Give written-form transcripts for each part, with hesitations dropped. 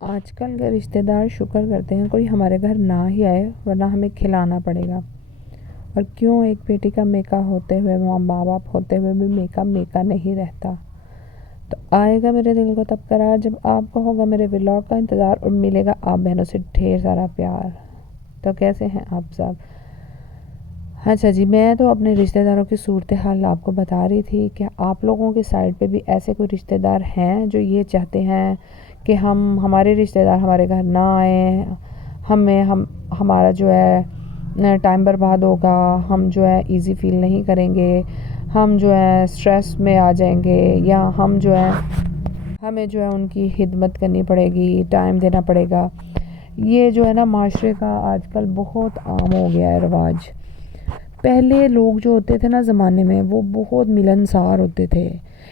آج کل کے رشتہ دار شکر کرتے ہیں کوئی ہمارے گھر نہ ہی آئے ورنہ ہمیں کھلانا پڑے گا۔ اور کیوں ایک بیٹی کا میکا ہوتے ہوئے ماں باپ ہوتے ہوئے بھی میکا نہیں رہتا۔ تو آئے گا میرے دل کو تب قرار جب آپ کو ہوگا میرے ولاگ کا انتظار اور ملے گا آپ بہنوں سے ڈھیر سارا پیار۔ تو کیسے ہیں آپ سب؟ اچھا جی، میں تو اپنے رشتہ داروں کی صورتحال آپ کو بتا رہی تھی کہ آپ لوگوں کی سائڈ پہ بھی ایسے کوئی رشتہ دار ہیں جو یہ چاہتے ہیں کہ ہمارے رشتہ دار ہمارے گھر نہ آئیں، ہمارا جو ہے ٹائم برباد ہوگا، ہم جو ہے ایزی فیل نہیں کریں گے، ہم جو ہے سٹریس میں آ جائیں گے، یا ہمیں جو ہے ان کی خدمت کرنی پڑے گی، ٹائم دینا پڑے گا۔ یہ جو ہے نا معاشرے کا آج کل بہت عام ہو گیا ہے رواج۔ پہلے لوگ جو ہوتے تھے نا زمانے میں وہ بہت ملنسار ہوتے تھے،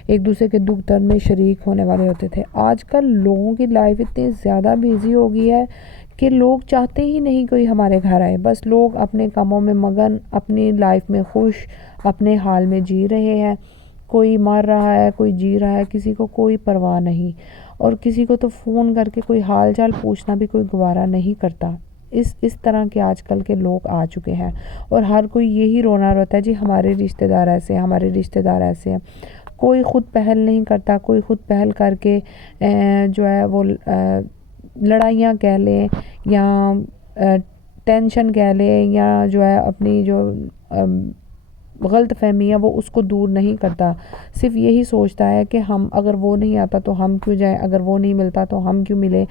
ایک دوسرے کے دکھ درد میں شریک ہونے والے ہوتے تھے۔ آج کل لوگوں کی لائف اتنی زیادہ بیزی ہو گئی ہے کہ لوگ چاہتے ہی نہیں کوئی ہمارے گھر آئے، بس لوگ اپنے کاموں میں مگن، اپنی لائف میں خوش، اپنے حال میں جی رہے ہیں۔ کوئی مر رہا ہے، کوئی جی رہا ہے، کسی کو کوئی پرواہ نہیں، اور کسی کو تو فون کر کے کوئی حال چال پوچھنا بھی کوئی گوارا نہیں کرتا۔ اس طرح کے آج کل کے لوگ آ چکے ہیں، اور ہر کوئی یہی رونا روتا ہے جی ہمارے رشتہ دار ایسے ہیں، ہمارے رشتہ دار ایسے ہیں۔ کوئی خود پہل نہیں کرتا، کوئی خود پہل کر کے جو ہے وہ لڑائیاں کہہ لیں یا ٹینشن کہہ لیں، یا جو ہے اپنی جو غلط فہمی ہے وہ اس کو دور نہیں کرتا، صرف یہی سوچتا ہے کہ اگر وہ نہیں آتا تو ہم کیوں جائیں، اگر وہ نہیں ملتا تو ہم کیوں ملیں۔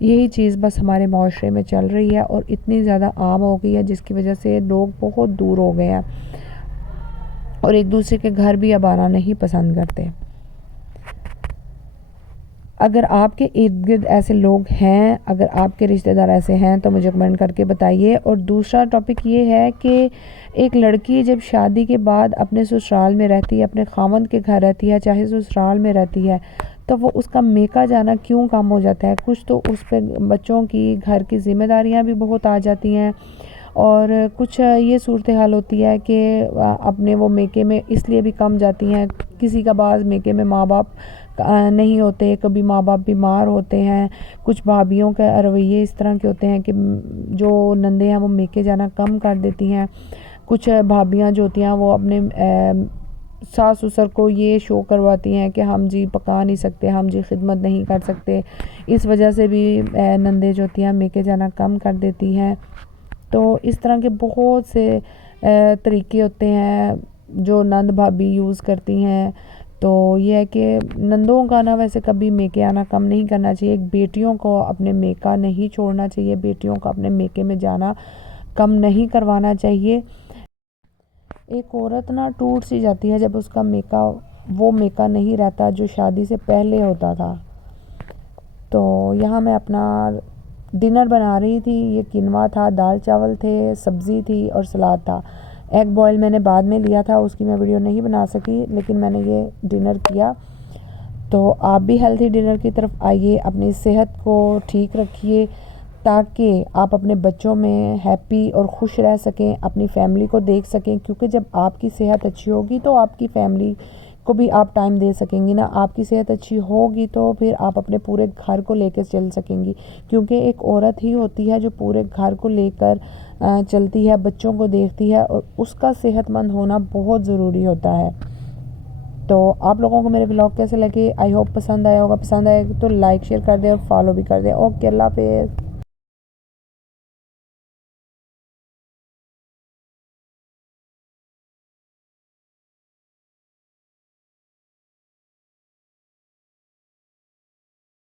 یہی چیز بس ہمارے معاشرے میں چل رہی ہے اور اتنی زیادہ عام ہو گئی ہے جس کی وجہ سے لوگ بہت دور ہو گئے ہیں اور ایک دوسرے کے گھر بھی اب آنا نہیں پسند کرتے۔ اگر آپ کے ارد گرد ایسے لوگ ہیں، اگر آپ کے رشتہ دار ایسے ہیں تو مجھے کمنٹ کر کے بتائیے۔ اور دوسرا ٹاپک یہ ہے کہ ایک لڑکی جب شادی کے بعد اپنے سسرال میں رہتی ہے، اپنے خاوند کے گھر رہتی ہے، چاہے سسرال میں رہتی ہے، تو وہ اس کا میکا جانا کیوں کم ہو جاتا ہے؟ کچھ تو اس پہ بچوں کی، گھر کی ذمہ داریاں بھی بہت آ جاتی ہیں، اور کچھ یہ صورتحال ہوتی ہے کہ اپنے وہ میکے میں اس لیے بھی کم جاتی ہیں۔ کسی کا بعض میکے میں ماں باپ نہیں ہوتے، کبھی ماں باپ بیمار ہوتے ہیں، کچھ بھابھیوں کے رویے اس طرح کے ہوتے ہیں کہ جو نندیں ہیں وہ میکے جانا کم کر دیتی ہیں۔ کچھ بھابھیاں جو ہوتی ہیں وہ اپنے ساس سسر کو یہ شو کرواتی ہیں کہ ہم جی پکا نہیں سکتے، ہم جی خدمت نہیں کر سکتے، اس وجہ سے بھی نندیں جو ہوتی ہیں میکے جانا کم کر دیتی ہیں۔ تو اس طرح کے بہت سے طریقے ہوتے ہیں جو نند بھابھی یوز کرتی ہیں۔ تو یہ ہے کہ نندوں کا نا ویسے کبھی میکے آنا کم نہیں کرنا چاہیے، ایک بیٹیوں کو اپنے میکا نہیں چھوڑنا چاہیے، بیٹیوں کو اپنے میکے میں جانا کم نہیں کروانا چاہیے۔ ایک عورت نا ٹوٹ سی جاتی ہے جب اس کا وہ میکا نہیں رہتا جو شادی سے پہلے ہوتا تھا۔ تو یہاں میں اپنا ڈنر بنا رہی تھی، یہ قینوا تھا، دال چاول تھے، سبزی تھی اور سلاد تھا۔ ایگ بوائل میں نے بعد میں لیا تھا، اس کی میں ویڈیو نہیں بنا سکی، لیکن میں نے یہ ڈنر کیا۔ تو آپ بھی ہیلتھی ڈنر کی طرف آئیے، اپنی صحت کو ٹھیک رکھیے تاکہ آپ اپنے بچوں میں ہیپی اور خوش رہ سکیں، اپنی فیملی کو دیکھ سکیں، کیونکہ جب آپ کی صحت اچھی ہوگی تو آپ کی فیملی کو بھی آپ ٹائم دے سکیں گی نا۔ آپ کی صحت اچھی ہوگی تو پھر آپ اپنے پورے گھر کو لے کے چل سکیں گی، کیونکہ ایک عورت ہی ہوتی ہے جو پورے گھر کو لے کر چلتی ہے، بچوں کو دیکھتی ہے، اور اس کا صحت مند ہونا بہت ضروری ہوتا ہے۔ تو آپ لوگوں کو میرے ولاگ کیسے لگے؟ آئی ہوپ پسند آیا ہوگا، پسند آئے تو لائک شیئر کر دیں اور فالو بھی کر دیں۔ اوکے، اللہ حافظ۔